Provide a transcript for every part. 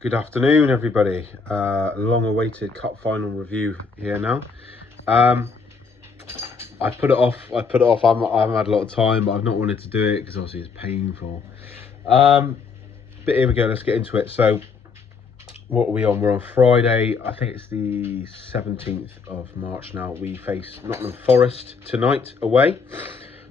Good afternoon, everybody. Long-awaited cup final review here now. I put it off. I haven't had a lot of time, but I've not wanted to do it because obviously it's painful. But here we go. Let's get into it. So, what are we on? We're on Friday. I think it's the 17th of March now. We face Nottingham Forest tonight away.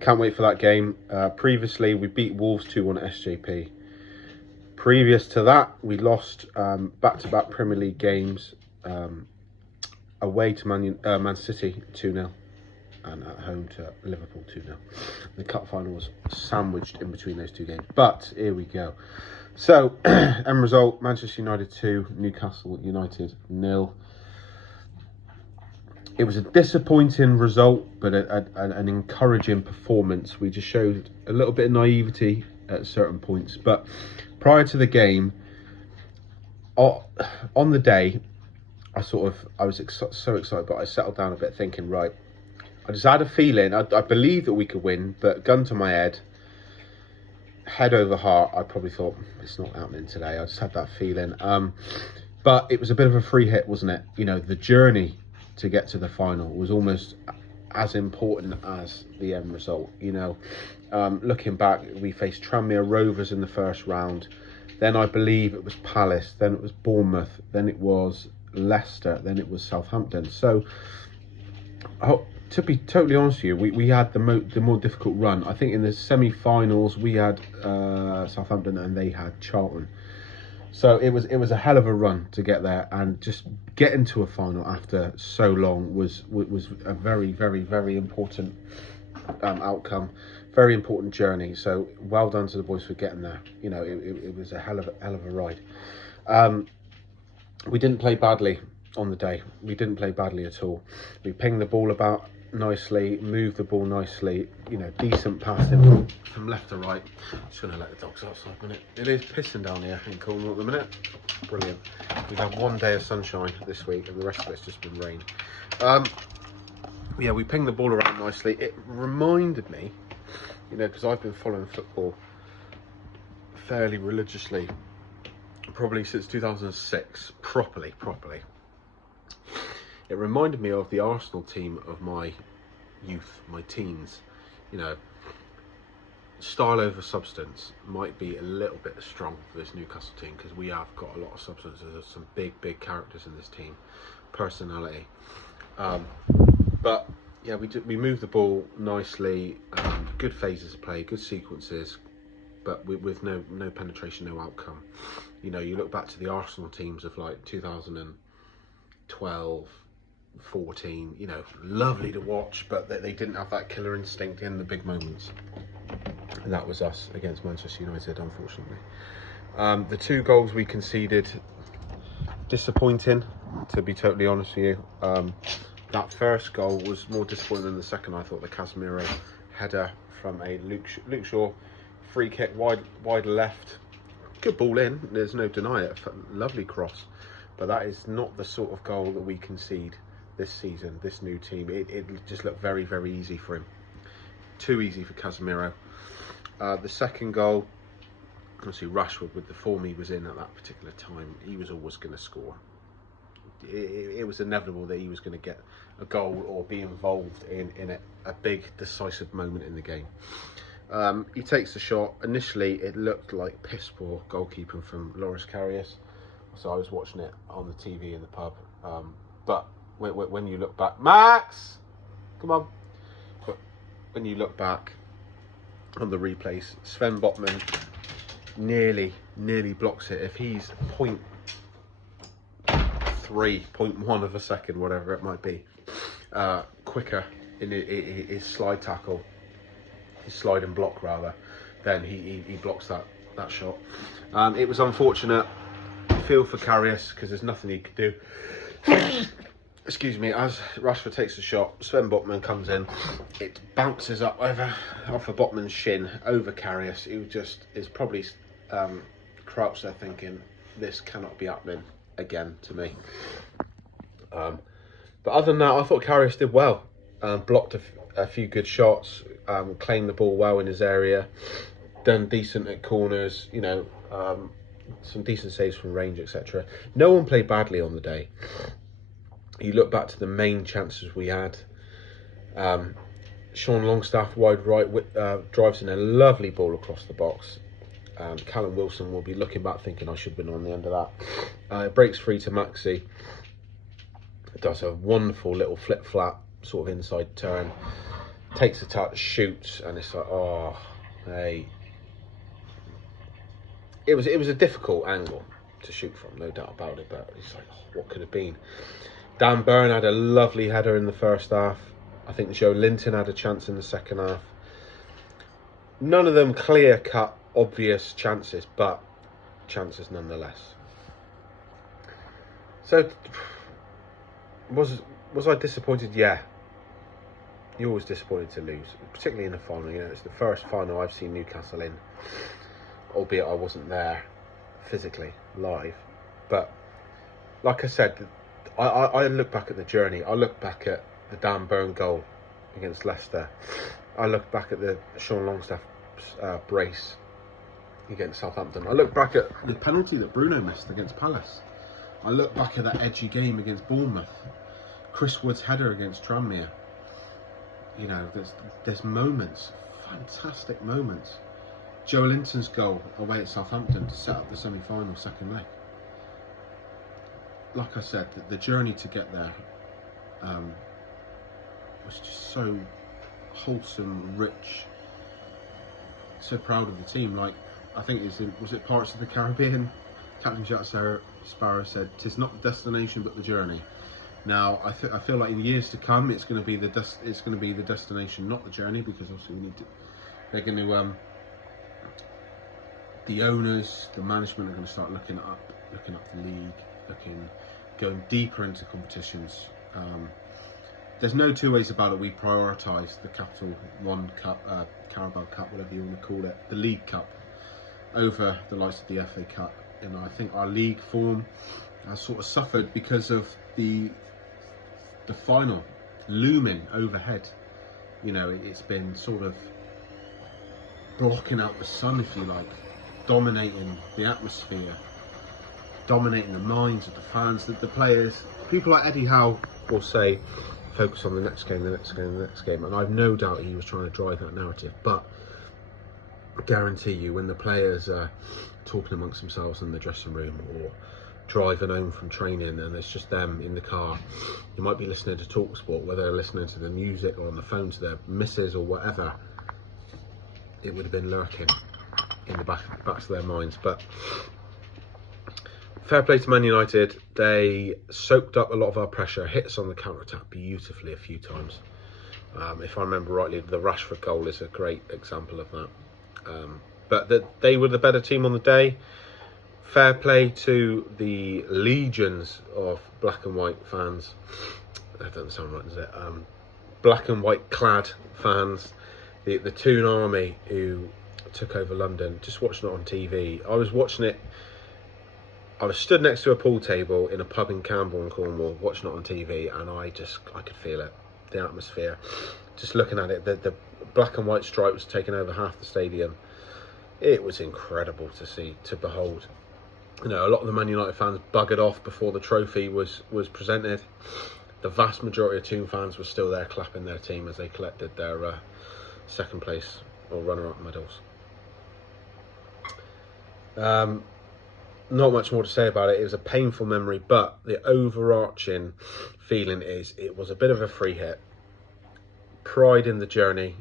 Can't wait for that game. Previously, we beat Wolves 2-1 at SJP. Previous to that, we lost back-to-back Premier League games away to Man City 2-0 and at home to Liverpool 2-0. The cup final was sandwiched in between those two games. But here we go. So, end result, Manchester United 2, Newcastle United 0. It was a disappointing result, but an encouraging performance. We just showed a little bit of naivety at certain points. But prior to the game, on the day, I was so excited, but I settled down a bit thinking, right, I just had a feeling, I believed that we could win, but gun to my head over heart, I probably thought, it's not happening today. I just had that feeling. But it was a bit of a free hit, wasn't it? You know, the journey to get to the final was almost as important as the end result. You know, looking back, we faced Tranmere Rovers in the first round. Then I believe it was Palace. Then it was Bournemouth. Then it was Leicester. Then it was Southampton. So, to be totally honest with you, we had the more difficult run. I think in the semi-finals we had Southampton and they had Charlton. So it was a hell of a run to get there, and just getting to a final after so long was a very, very, very important outcome, very important journey. So well done to the boys for getting there. You know, it was a hell of a ride. We didn't play badly on the day. We didn't play badly at all. We pinged the ball about nicely, moved the ball nicely, you know, decent passing from left to right. Just gonna let the dogs outside a minute. It is pissing down here in Cornwall at the minute. Brilliant. We've had one day of sunshine this week and the rest of it's just been rain. Yeah, we pinged the ball around nicely. It reminded me, you know, because I've been following football fairly religiously probably since 2006, properly. It reminded me of the Arsenal team of my youth, my teens. You know, style over substance might be a little bit strong for this Newcastle team because we have got a lot of substance. There's some big characters in this team, personality. But yeah, we moved the ball nicely, good phases of play, good sequences, but with no penetration, no outcome. You know, you look back to the Arsenal teams of like 2012, 14, you know, lovely to watch, but they didn't have that killer instinct in the big moments. And that was us against Manchester United, unfortunately. The 2 goals we conceded, disappointing, to be totally honest with you. That first goal was more disappointing than the second. I thought the Casemiro header from a Luke Shaw free kick wide left. Good ball in, there's no denying it. Lovely cross. But that is not the sort of goal that we concede this season, this new team. It just looked very, very easy for him. Too easy for Casemiro. The second goal, obviously Rashford, with the form he was in at that particular time, he was always going to score. It was inevitable that he was going to get a goal or be involved in a big decisive moment in the game. He takes the shot. Initially, it looked like piss poor goalkeeping from Loris Karius. So I was watching it on the TV in the pub. But when you look back, Max, come on. But when you look back on the replays, Sven Botman nearly blocks it. If he's 0.1 of a second, whatever it might be, quicker in his slide tackle, his slide and block rather, then he blocks that shot. It was unfortunate. Feel for Karius because there's nothing he could do. Excuse me. As Rashford takes the shot, Sven Botman comes in. It bounces up off of Botman's shin over Karius. He is probably crouched there thinking, this cannot be happening again to me. But other than that, I thought Karius did well. Blocked a few good shots, claimed the ball well in his area, done decent at corners. You know, some decent saves from range, etc. No one played badly on the day. You look back to the main chances we had. Sean Longstaff, wide right, drives in a lovely ball across the box. Callum Wilson will be looking back thinking I should have been on the end of that. It breaks free to Maxi. Does a wonderful little flip-flap, sort of inside turn. Takes a touch, shoots, and it's like, oh, hey. It was a difficult angle to shoot from, no doubt about it, but it's like, oh, what could have been? Dan Byrne had a lovely header in the first half. I think Joe Linton had a chance in the second half. None of them clear-cut, obvious chances, but chances nonetheless. So, was I disappointed? Yeah. You're always disappointed to lose, particularly in the final. You know, it's the first final I've seen Newcastle in, albeit I wasn't there physically, live. But, like I said, I look back at the journey. I look back at the Dan Byrne goal against Leicester. I look back at the Sean Longstaff brace against Southampton. I look back at the penalty that Bruno missed against Palace. I look back at that edgy game against Bournemouth. Chris Wood's header against Tranmere. You know, there's moments, fantastic moments. Joe Linton's goal away at Southampton to set up the semi-final second leg. Like I said, the journey to get there was just so wholesome, rich. So proud of the team. Like, I think was it Pirates of the Caribbean? Captain Jack Sparrow said, "'Tis not the destination, but the journey." Now, I feel like in years to come, it's going to be the destination, not the journey, because obviously they're going to the owners, the management are going to start looking up the league, going deeper into competitions. There's no two ways about it. We prioritise the Capital One Cup, Carabao Cup, whatever you want to call it, the League Cup, over the likes of the FA Cup. And I think our league form has sort of suffered because of the final looming overhead. You know, it's been sort of blocking out the sun, if you like, dominating the atmosphere, dominating the minds of the fans, the players. People like Eddie Howe will say, focus on the next game, the next game, the next game. And I've no doubt he was trying to drive that narrative. But I guarantee you, when the players are talking amongst themselves in the dressing room or driving home from training and it's just them in the car, you might be listening to TalkSport, whether they're listening to the music or on the phone to their missus or whatever, it would have been lurking in the backs of their minds. But fair play to Man United. They soaked up a lot of our pressure, hit us on the counter-attack beautifully a few times. If I remember rightly, the Rashford goal is a great example of that. But they were the better team on the day. Fair play to the legions of black and white fans. That doesn't sound right, does it? Black and white clad fans. The Toon army who took over London. Just watching it on TV. I was watching it. I was stood next to a pool table in a pub in Campbell in Cornwall, watching it on TV, and I could feel it. The atmosphere. Just looking at it, the black and white stripes taking over half the stadium. It was incredible to see, to behold. You know, a lot of the Man United fans buggered off before the trophy was presented. The vast majority of Toon fans were still there clapping their team as they collected their second place or runner-up medals. Not much more to say about it. It was a painful memory, but the overarching feeling is it was a bit of a free hit. Pride in the journey,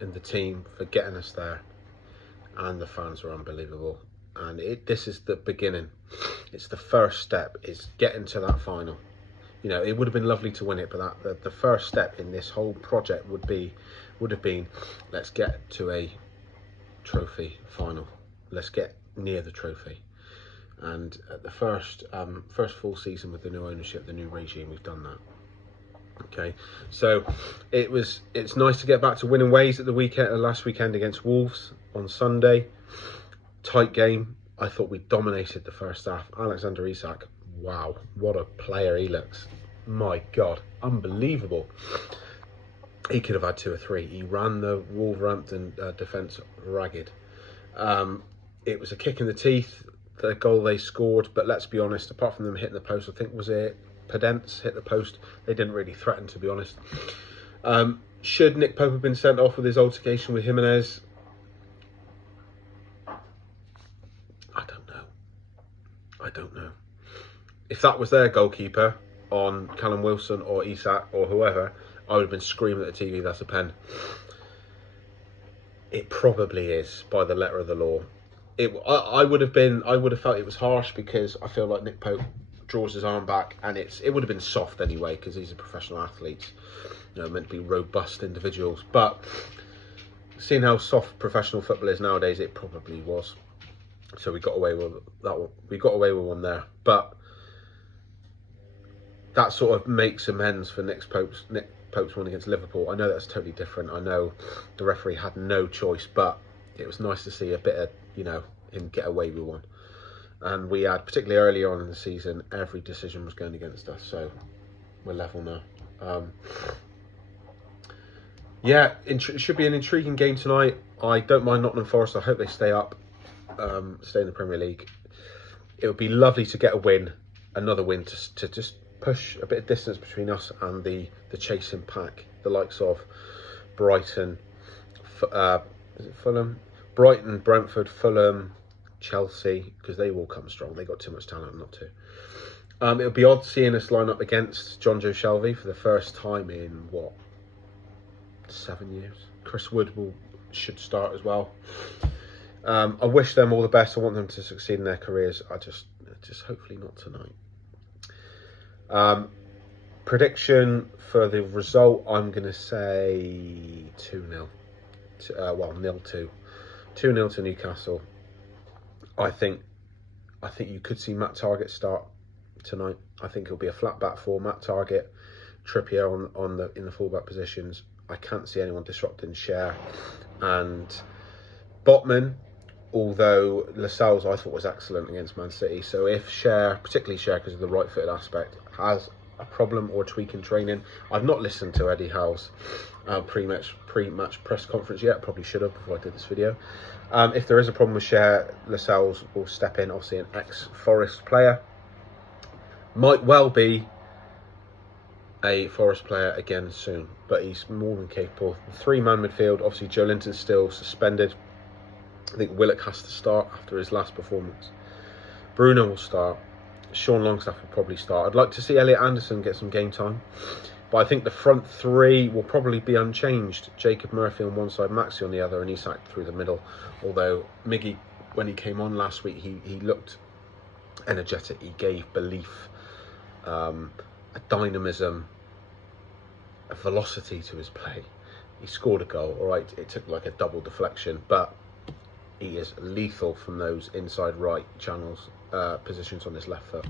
in the team for getting us there, and the fans were unbelievable. And this is the beginning. It's the first step, is getting to that final. You know, it would have been lovely to win it, but the first step in this whole project would have been, let's get to a trophy final. Let's get near the trophy. And at the first full season with the new ownership, the new regime, we've done that. Okay, so it's nice to get back to winning ways at the last weekend against Wolves on Sunday. Tight game. I thought we dominated the first half. Alexander Isak, wow, what a player he looks. My God, unbelievable. He could have had 2 or 3. He ran the Wolverhampton defence ragged. It was a kick in the teeth. the goal they scored, but let's be honest, apart from them hitting the post, I think was it Pedence hit the post, they didn't really threaten, to be honest. Should Nick Pope have been sent off with his altercation with Jimenez? I don't know. If that was their goalkeeper on Callum Wilson or Isak or whoever, I would have been screaming at the TV, that's a pen. It probably is, by the letter of the law. I would have felt it was harsh, because I feel like Nick Pope draws his arm back, and it would have been soft anyway, because he's a professional athlete, you know, meant to be robust individuals. But seeing how soft professional football is nowadays, it probably was. So we got away with that one. We got away with one there, but that sort of makes amends for Nick Pope's one against Liverpool. I know that's totally different. I know the referee had no choice, but it was nice to see a bit of, you know, him get away with one. And we had, particularly earlier on in the season, every decision was going against us. So we're level now. Yeah, it should be an intriguing game tonight. I don't mind Nottingham Forest. I hope they stay up, stay in the Premier League. It would be lovely to get a win, another win, to just push a bit of distance between us and the chasing pack, the likes of Brighton, is it Fulham? Brighton, Brentford, Fulham, Chelsea, because they all come strong. They got too much talent not to. It would be odd seeing us line up against John Joe Shelvey for the first time in, what, 7 years? Chris Wood should start as well. I wish them all the best. I want them to succeed in their careers. I just hopefully not tonight. Prediction for the result, I'm going to say 2-0. 0-2. 2-0 to Newcastle. I think you could see Matt Targett start tonight. I think it'll be a flat back four. Matt Targett, Trippier in the fullback positions. I can't see anyone disrupting Cher and Botman, although Lascelles I thought was excellent against Man City. So if Cher, particularly Cher because of the right-footed aspect, has a problem or tweak in training, I've not listened to Eddie Howe's pre-match press conference yet. Probably should have before I did this video. If there is a problem with Cher, Lascelles will step in. Obviously an ex-Forest player. Might well be a Forest player again soon, but he's more than capable. Three-man midfield, obviously Joe Linton's still suspended. I think Willock has to start after his last performance. Bruno will start. Sean Longstaff will probably start. I'd like to see Elliot Anderson get some game time, but I think the front three will probably be unchanged. Jacob Murphy on one side, Maxi on the other, and Isak through the middle. Although Miggy, when he came on last week, he looked energetic. He gave belief, a dynamism, a velocity to his play. He scored a goal, all right, it took like a double deflection, but he is lethal from those inside right channels, positions on his left foot.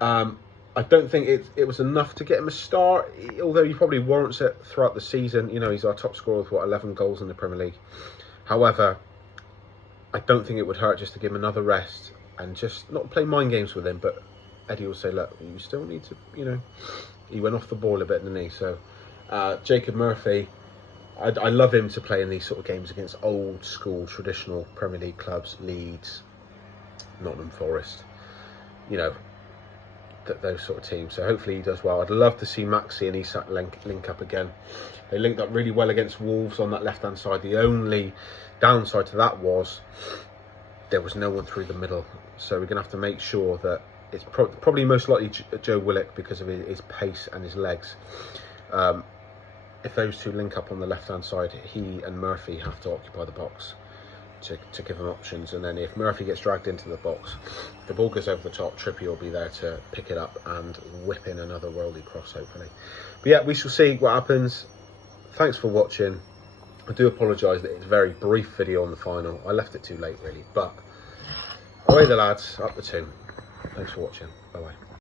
I don't think it was enough to get him a start, although he probably warrants it throughout the season. You know, he's our top scorer with, 11 goals in the Premier League. However, I don't think it would hurt just to give him another rest and just not play mind games with him. But Eddie will say, look, you still need to, you know, he went off the ball a bit, didn't he? So Jacob Murphy, I love him to play in these sort of games against old school traditional Premier League clubs, Leeds, Nottingham Forest, you know, those sort of teams. So hopefully he does well. I'd love to see Maxi and Isak link up again. They linked up really well against Wolves on that left hand side. The only downside to that was there was no one through the middle, so we're gonna have to make sure that it's probably most likely Joe Willock because of his pace and his legs. If those two link up on the left hand side, he and Murphy have to occupy the box to give him options. And then if Murphy gets dragged into the box, the ball goes over the top, Trippier will be there to pick it up and whip in another worldly cross, hopefully. But yeah, we shall see what happens. Thanks for watching. I do apologise that it's a very brief video on the final. I left it too late really, but away the lads, up the toon. Thanks for watching. Bye bye.